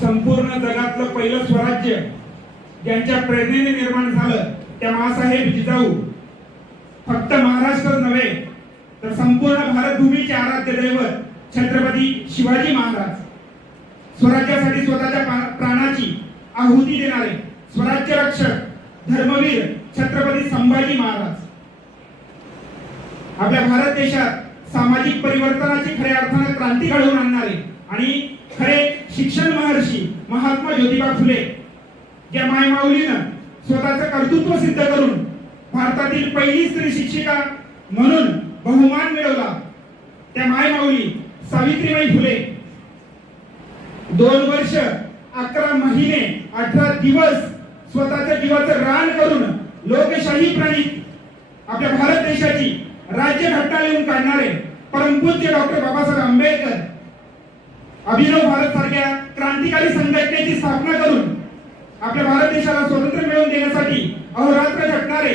संपूर्ण जगातलं पहिलं स्वराज्य ज्यांच्या प्रेरणेने निर्माण झालं त्या माँसाहेब जिजाऊ फक्त महाराष्ट्रच नव्हे तर संपूर्ण भारतभूमीचे आराध्य दैवत छत्रपती शिवाजी महाराज, स्वराज्यासाठी स्वतःच्या प्राणाची आहुती देणारे स्वराज्य रक्षक धर्मवीर छत्रपती संभाजी महाराज आपल्या भारत देशात सामाजिक परिवर्तनाची खऱ्या अर्थाने क्रांती घडवून आणणारे आणि खरे शिक्षण महर्षी महात्मा ज्योतिबा फुले, ज्या मायमाऊलीनं स्वतःचं कर्तृत्व सिद्ध करून भारतातील पहिली स्त्री शिक्षिका म्हणून बहुमान मिळवला, त्या मायमाऊली सावित्रीबाई फुले 2 वर्ष 11 महिने 18 दिवस स्वतःच्या जीवाचं रान करून लोकशाही प्रणित आपल्या भारत देशाची राज्य घटना लिहून काढणारे परमपूज्य डॉक्टर बाबासाहेब आंबेडकर अभिनव भारत सारख्या क्रांतिकारी संघटनेची स्थापना करून आपल्या भारत देशाला स्वातंत्र्य मिळवून देण्यासाठी अहोरात्र झटणारे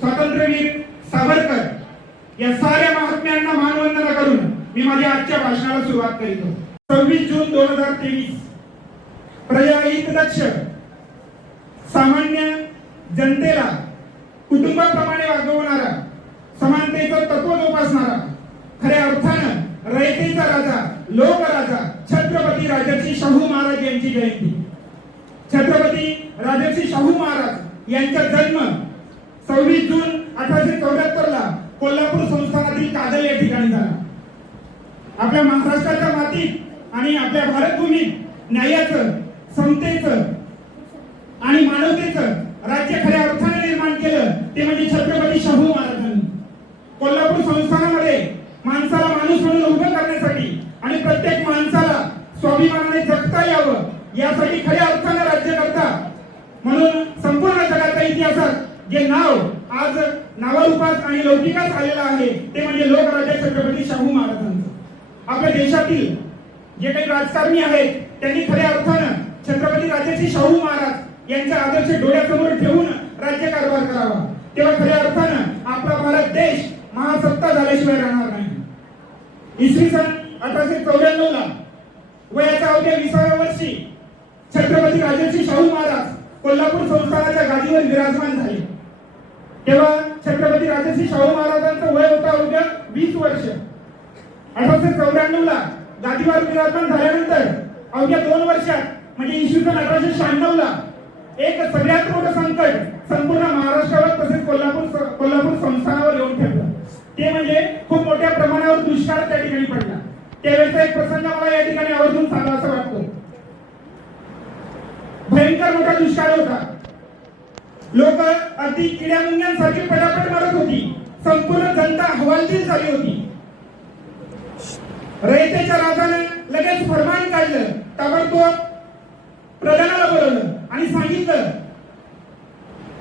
स्वातंत्र्यवीर सावरकर या साऱ्या महात्म्यांना मानवंदना करून मी माझ्या आजच्या भाषणाला सुरुवात करीतो। 26 जून 2023 प्रजाहित दक्ष, सामान्य जनतेला कुटुंबाप्रमाणे वागवणारा, समानतेचं तत्व जोपासणारा, खऱ्या अर्थानं रयतेचा राजा, लोकराजा छत्रपती राजर्षी शाहू महाराज यांची जयंती। छत्रपती राजर्षी शाहू महाराज यांचा जन्म 26 जून 1874 ला कोल्हापूर संस्थानातील कागल या ठिकाणी झाला। आपल्या महाराष्ट्राच्या मातीत आणि आपल्या भारतभूमीत न्यायाचं, समतेचं आणि मानवतेचं राज्य खऱ्या अर्थाने निर्माण केलं ते म्हणजे छत्रपती शाहू महाराजांनी। कोल्हापूर संस्थानामध्ये माणसाला माणूस म्हणून उभं करण्यासाठी आणि प्रत्येक माणसाला स्वाभिमानाने जगता यावं यासाठी खऱ्या अर्थाने राज्यकर्ता म्हणून संपूर्ण जगाच्या इतिहासात जे नाव आज नावारूपास आणि लौकिकास आलेलं आहे ते म्हणजे लोकराजा छत्रपती शाहू महाराजांचं। आपल्या देशातील जे काही राजकारणी आहेत त्यांनी खऱ्या अर्थानं छत्रपती राजर्षी शाहू महाराज यांचा आदर्श डोळ्यासमोर ठेवून राज्यकारभार करावा, तेव्हा खऱ्या अर्थानं आपला भारत देश महासत्ता झाल्याशिवाय राहणार नाही। इसवी सन 1894 ला वयाच्या अवघ्या 20व्या वर्षी छत्रपती राजर्षी शाहू महाराज कोल्हापूर संस्थानाच्या गादीवर विराजमान झाले। तेव्हा छत्रपती राजर्षी शाहू महाराजांचं वय होतं अवघ्या 20 वर्ष। 1894 ला गादीवर विराजमान झाल्यानंतर अवघ्या 2 वर्षात म्हणजे इसवी सन 1896 ला एक सगळ्यात मोठं संकट संपूर्ण महाराष्ट्रावर तसेच कोल्हापूर संस्थानावर येऊन ठेवलं, ते म्हणजे खूप मोठ्या प्रमाणावर दुष्काळ त्या ठिकाणी पडला। त्यावेळेचा एक प्रसंग मला या ठिकाणी आवर्जून सांगावा असं वाटतो। भयंकर मोठा दुष्काळ होता, लोक अगदी किड्या मुंग्यांसारखी पटापट मरत होती, संपूर्ण जनता हवालदिल झाली होती। रयतेच्या राजाने लगेच फरमान काढलं, ताबडतोब प्रधानाला बोलवलं आणि सांगितलं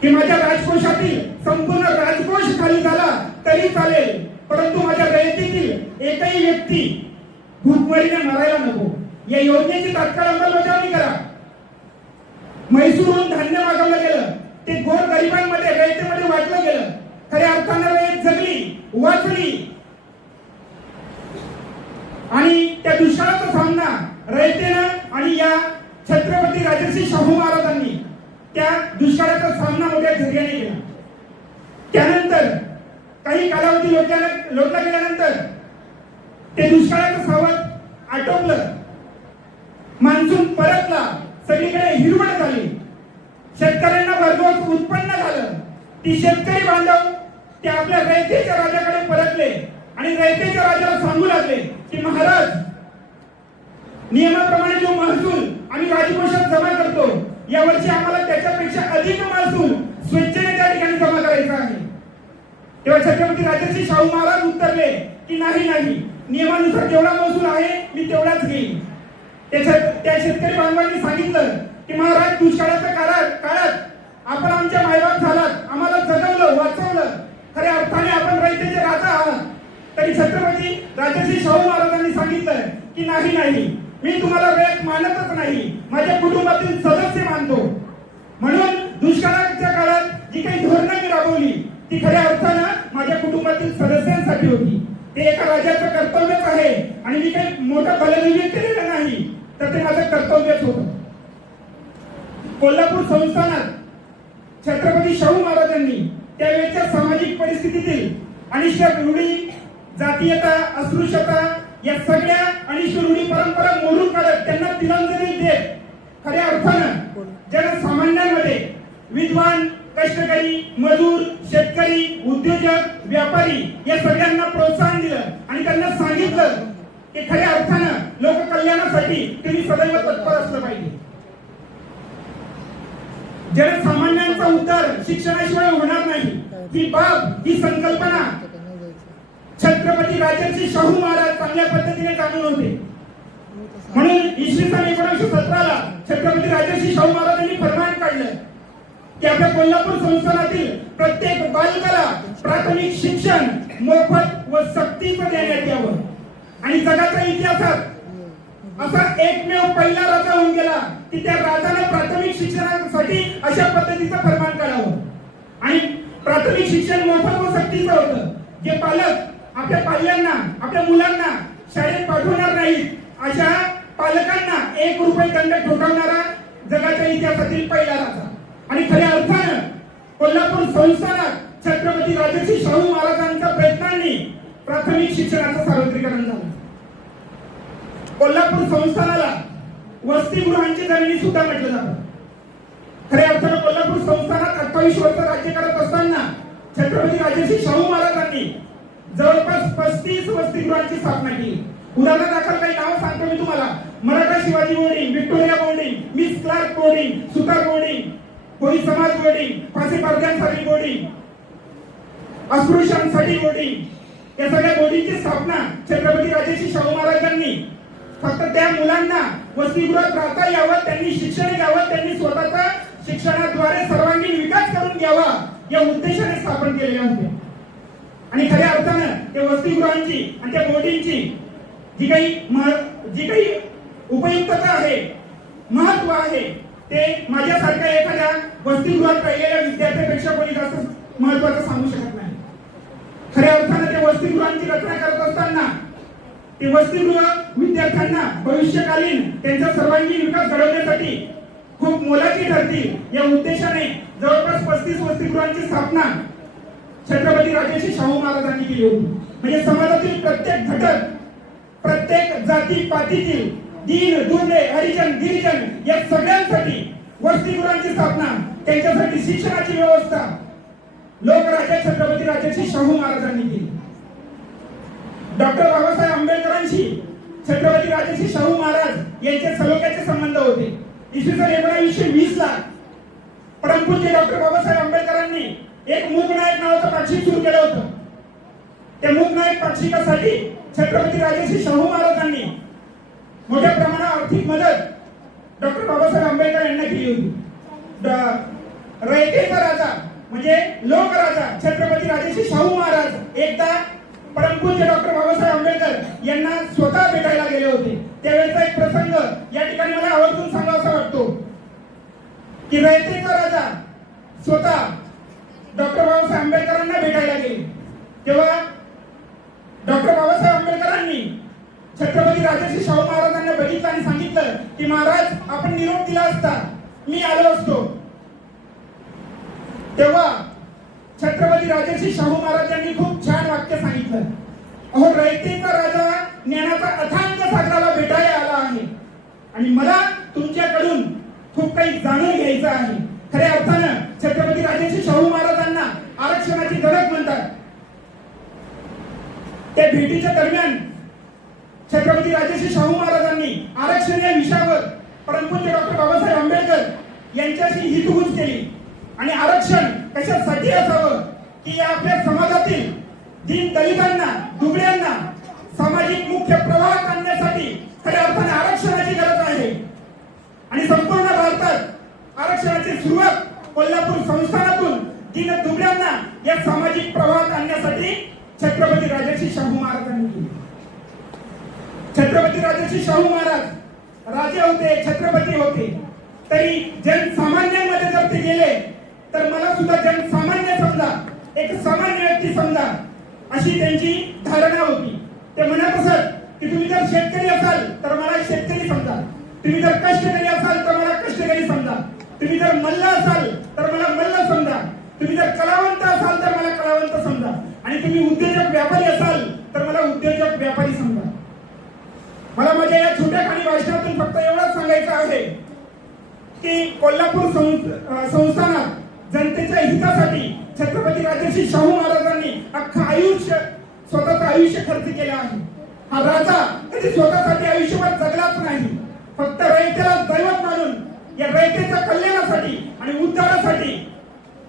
की माझ्या राजकोषातील संपूर्ण राजकोष खाली झाला तरी चालेल, परंतु माझ्या रयतेतील एकही व्यक्ती भूकमरीने मरायला नको। या योजनेची तात्काळ अंमलबजावणी करा। म्हैसूरहून धान्य मागवलं गेलं, ते गोर गरिबांमध्ये रयतेमध्ये वाटलं गेलं। खऱ्या अर्थाने रयत जगली, वाचली आणि त्या दुष्काळाचा सामना रयतेनं आणि या छत्रपती राजर्षी शाहू महाराजांनी त्या दुष्काळाचा सामना मोठ्या धैर्याने केला। त्यानंतर काही कालावधी लोटला गेल्यानंतर ते दुष्काळाचं सावट आटोपलं, मान्सून परतला, सगळीकडे हिरवळ झाली, शेतकऱ्यांना भरघोस उत्पन्न झालं। ती शेतकरी बांधव ते आपल्या रयतेच्या राजाकडे परतले आणि रयतेच्या राजाला सांगू लागले की महाराज, नियमाप्रमाणे जो महसूल आम्ही राजकोषात जमा करतो यावर्षी आम्हाला त्याच्यापेक्षा अधिक महसूल स्वेच्छेने त्या ठिकाणी जमा करायचा आहे। तेव्हा छत्रपती राजर्षी शाहू महाराज उत्तरले की नाही नाही, नियमानुसार जेवढा महसूल आहे मी तेवढाच घेईन। त्या शेतकरी बांधवांनी सांगितलं की महाराज, दुष्काळाच्या काळात आपण आमच्या मायबाप झालात, आम्हाला जगवलं, वाचवलं, खऱ्या अर्थाने आपण रयतेचे राजा आहात। तरी छत्रपती राजर्षी शाहू महाराजांनी सांगितलं की नाही नाही, मी तुम्हाला रयत मानतच नाही, माझ्या कुटुंबातील सदस्य मानतो। म्हणून दुष्काळाच्या काळात जी काही धोरणं मी राबवली ती खऱ्या अर्थानं माझ्या कुटुंबातील सदस्यांसाठी होती। ते एका राजाचं कर्तव्यच आहे आणि मी काही मोठं बलनिमित्त केलेलं नाही, तर ते माझं कर्तव्यच होतं। कोल्हापूर संस्थानात छत्रपती शाहू महाराजांनी त्यावेळेच्या सामाजिक परिस्थितीतील अनिष्ट रूढी, जातीयता, अस्पृश्यता या सगळ्या अनिष्ट रूढी परंपरा मोडून काढत त्यांना तिलांजली देत खऱ्या अर्थानं जनसामान्यांमध्ये विद्वान, कष्टकरी, मजूर, शेतकरी, उद्योजक, व्यापारी या सगळ्यांना प्रोत्साहन दिलं आणि त्यांना सांगितलं की खऱ्या अर्थानं लोक कल्याणासाठी तुम्ही सदैव तत्पर असलं पाहिजे. जनसामान्यांचा उद्धार शिक्षणाशिवाय होणार नाही ही बाब, ही संकल्पना छत्रपती राजर्षी शाहू महाराज चांगल्या पद्धतीने जाणून होते. म्हणून इसवी सन 1917 ला छत्रपती राजर्षी शाहू महाराजांनी फरमान काढलं की आपल्या कोल्हापूर संस्थानातील प्रत्येक बालकाला प्राथमिक शिक्षण मोफत व सक्तीचं देण्यात यावं. आणि जगाच्या इतिहासात असा एकमेव पहिला राजा होऊन गेला की त्या राजाने प्राथमिक शिक्षणासाठी अशा पद्धतीचं फरमान काढावं. आणि प्राथमिक शिक्षण मोफत व सक्तीचं होतं. जे पालक आपल्या पाल्यांना, आपल्या मुलांना शाळेत पाठवणार नाहीत अशा पालकांना 1 रुपये दंड ठोठावणारा जगाच्या इतिहासातील पहिला राजा. आणि खऱ्या अर्थानं कोल्हापूर संस्थानात छत्रपती राजर्षी शाहू महाराजांच्या प्रयत्नांनी प्राथमिक शिक्षणाचं सार्वत्रिकरण झालं. कोल्हापूर संस्थानाला वसतिगृहांची जननी सुद्धा म्हटलं जातं. खऱ्या अर्थानं कोल्हापूर संस्थानात 28 वर्ष राज्य करत असताना छत्रपती राजर्षी शाहू महाराजांनी जवळपास 35 वसतिगृहांची स्थापना केली. उदाहरणादाखल काही नाव सांगतो मी तुम्हाला. Maratha Shivaji boarding, Victoria boarding, Miss Clark boarding, सुतार बोर्डिंग, कोळी समाज बोर्डिंग, फासे पारध्यांसाठी बोर्डिंग, अस्पृश्यांसाठी बोर्डिंग या सगळ्या बोर्डिंगची स्थापना छत्रपती राजर्षी शाहू महाराजांनी फक्त त्या मुलांना वसतिगृहात राहता यावं, त्यांनी शिक्षण घ्यावं, त्यांनी स्वतःचा शिक्षणाद्वारे सर्वांगीण विकास करून घ्यावा या उद्देशाने स्थापन केलेल्या होत्या. आणि खऱ्या अर्थानं त्या वसतिगृहांची आणि त्या बोर्डिंगची जी काही उपयुक्तता आहे, महत्व आहे ते माझ्यासारख्या एखाद्या वसतिगृहात राहिलेल्या विद्यार्थ्यापेक्षा कोणी जास्त महत्वाचं सांगू शकत नाही. खऱ्या अर्थानं त्या वसतिगृहांची रचना करत असताना ते वसतिगृह विद्यार्थ्यांना भविष्यकालीन त्यांचा सर्वांगीण विकास घडवण्यासाठी खूप मोलाची ठरतील या उद्देशाने जवळपास 35 वसतिगृहांची स्थापना छत्रपती राजर्षी शाहू महाराजांनी केली होती. म्हणजे समाजातील प्रत्येक घटक, प्रत्येक जाती पातीतील दीन, दुर्बे, हरिजन, गिरिजन या सगळ्यांसाठी वसतिगृहांची स्थापना, त्यांच्यासाठी शिक्षणाची व्यवस्था लोकराजा छत्रपती राजर्षी शाहू महाराजांनी केली. डॉक्टर बाबासाहेब आंबेडकरांशी छत्रपती राजर्षी शाहू महाराज यांचे सलोख्याचे संबंध होते. इसवी सन 1920 ला परमपूज्य डॉक्टर बाबासाहेब आंबेडकरांनी एक मूकनायक नावाचं पाक्षिक सुरू केलं होतं. त्या मूकनायक पाक्षिकासाठी छत्रपती राजर्षी शाहू महाराजांनी मोठ्या प्रमाणात आर्थिक मदत डॉक्टर बाबासाहेब आंबेडकर यांना केली होती. रयतेचा राजा म्हणजे लोकराजा छत्रपती राजर्षी शाहू महाराज एकदा परमपूज्य डॉक्टर बाबासाहेब आंबेडकर यांना स्वतः भेटायला गेले होते. त्यावेळेचा एक प्रसंग या ठिकाणी मला आवर्जून सांगावासा वाटतो की रयतेचा राजा स्वतः डॉक्टर बाबासाहेब आंबेडकरांना भेटायला गेले. तेव्हा डॉक्टर बाबासाहेब आंबेडकरांनी छत्रपती राजर्षी शाहू महाराजांना बघितलं आणि सांगितलं की महाराज, आपण निरोप दिला असता मी आलो असतो. तेव्हा छत्रपती राजर्षी शाहू महाराजांनी खूप छान वाक्य सांगितलं, अहो रयतेचा राजा ज्ञानाचा अथांग सागराला भेटायला आला आहे आणि मला तुमच्याकडून खूप काही जाणून घ्यायचं आहे. खऱ्या अर्थानं छत्रपती राजर्षी शाहू महाराजांना आरक्षणाची धडक म्हणतात. त्या भेटीच्या दरम्यान छत्रपती राजर्षी शाहू महाराजांनी आरक्षण या विषयावर परमपूज्य डॉक्टर बाबासाहेब आंबेडकर यांच्याशी हितगुज केली. आणि आरक्षण कशासाठी असावं की या आपल्या समाजातील दीन दलितांना, दुबळ्यांना सामाजिक मुख्य प्रवाहात आणण्यासाठी खऱ्या अर्थाने आरक्षणाची गरज आहे. आणि संपूर्ण भारतात आरक्षणाची सुरुवात कोल्हापूर संस्थानातून दीन दुबळ्यांना या सामाजिक प्रवाहात आणण्यासाठी छत्रपती राजर्षी शाहू महाराजांनी केली. छत्रपती राजर्षी शाहू महाराज राजे होते, छत्रपती होते, तरी जनसामान्यांमध्ये जर ते गेले तर मला सुद्धा जनसामान्य समजा, एक सामान्य व्यक्ती समजा अशी त्यांची धारणा होती. ते म्हणत असत की तुम्ही जर शेतकरी असाल तर मला शेतकरी समजा, तुम्ही जर कष्टकरी असाल तर मला कष्टकरी समजा. तुम्ही जर मल्ल असाल तर मला मल्ल समजा, तुम्ही जर कलावंत असाल तर मला कलावंत समजा, आणि तुम्ही उद्योजक व्यापारी असाल तर मला उद्योजक व्यापारी समजा. मला माझ्या या छोट्या खाणी भाषणातून फक्त एवढंच सांगायचं आहे की कोल्हापूर संस्थानात जनतेच्या हितासाठी छत्रपती राजर्षी शाहू महाराजांनी अख्खं आयुष्य, स्वतःचं आयुष्य खर्च केलं आहे. हा राजा कधी स्वतःसाठी आयुष्यभर जगलाच नाही. फक्त रयतेला दैवत मानून या रयतेच्या कल्याणासाठी आणि उद्धारासाठी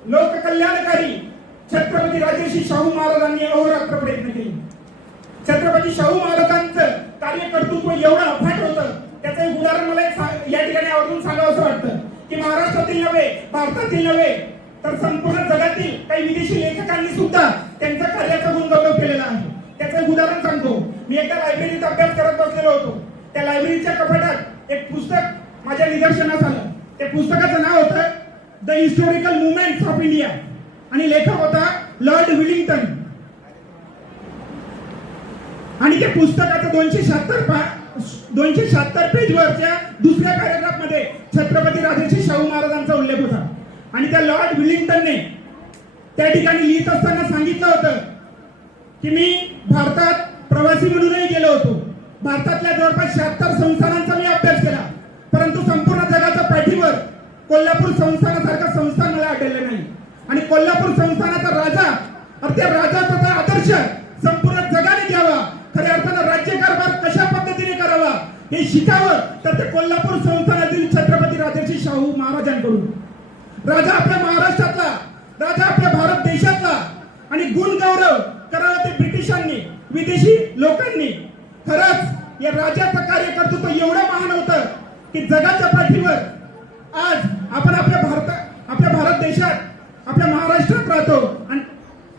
लोककल्याणकारी छत्रपती राजर्षी शाहू महाराजांनी अहोरात्र प्रयत्न केले. छत्रपती शाहू महाराजांचं कार्यकर्तृत्व एवढं अफाट होतं, त्याचं एक उदाहरण मला या ठिकाणी आवर्जून सांगावं असं वाटतं की महाराष्ट्रातील नव्हे, भारतातील नव्हे तर संपूर्ण जगातील काही विदेशी लेखकांनी सुद्धा त्यांच्या कार्याचा गुणगौरव केलेला आहे. त्याचं एक उदाहरण सांगतो. मी एकदा लायब्ररीत अभ्यास करत बसलेलो होतो. त्या लायब्ररीच्या कपाटात एक पुस्तक माझ्या निदर्शनास आलं. त्या पुस्तकाचं नाव होतं the historical movements of India आणि लेखक होता लॉर्ड विलिंग्टन. आणि त्या पुस्तकाचं 276 पेजवरच्या दुसऱ्या पॅराग्राफ मध्ये छत्रपती राजर्षी शाहू महाराजांचा उल्लेख होता. आणि त्या लॉर्ड विलिंग्टनने त्या ठिकाणी लिहित असताना सांगितलं होतं की मी भारतात प्रवासी म्हणूनही गेलो होतो. भारतातल्या जवळपास 76 संस्थानांचा मी अभ्यास केला, परंतु संपूर्ण जगाच्या पाठीवर कोल्हापूर संस्थानासारखं संस्थान मला आढळलं नाही. आणि कोल्हापूर संस्थानाचा राजा, त्या राजाचा आदर्श संपूर्ण जगाने घ्यावा, खऱ्या अर्थानं राज्यकारभार कशा पद्धतीने करावा हे शिकावं तर ते कोल्हापूर संस्थानातील छत्रपती राजर्षी शाहू महाराजांकडून. राजा आपल्या महाराष्ट्रातला, राजा आपल्या भारत देशातला, आणि गुण गौरव करावं ते ब्रिटिशांनी, विदेशी लोकांनी. खरंच या राजाचं कार्यकर्तृत्व एवढं महान होतं की जगाच्या पाठीवर आज आपण आपल्या भारत देशात, आपल्या महाराष्ट्रात राहतो आणि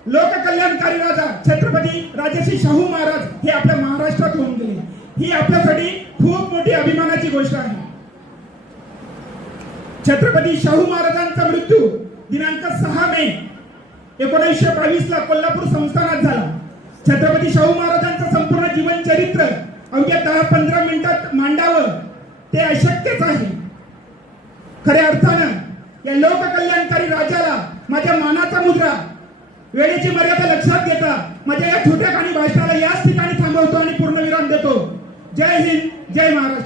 लोककल्याणकारी राजा छत्रपती राजर्षी शाहू महाराज हे आपल्या महाराष्ट्रात होऊन गेले. ही आपल्यासाठी खूप मोठी अभिमानाची गोष्ट आहे. छत्रपती शाहू महाराजांचा मृत्यू दिनांक 6 मे 1922 ला कोल्हापूर संस्थानात झाला. छत्रपती शाहू महाराजांचं संपूर्ण जीवन चरित्र अवघ्या 10-15 मिनिटात मांडावं ते अशक्यच आहे. खऱ्या अर्थानं या लोककल्याणकारी राजाला माझ्या मानाचा मुद्रा, वेळेची मर्यादा लक्षात घेता माझ्या या छोट्या खाणी भाषणाला याच ठिकाणी थांबवतो आणि पूर्णविराम देतो. जय हिंद, जय महाराष्ट्र.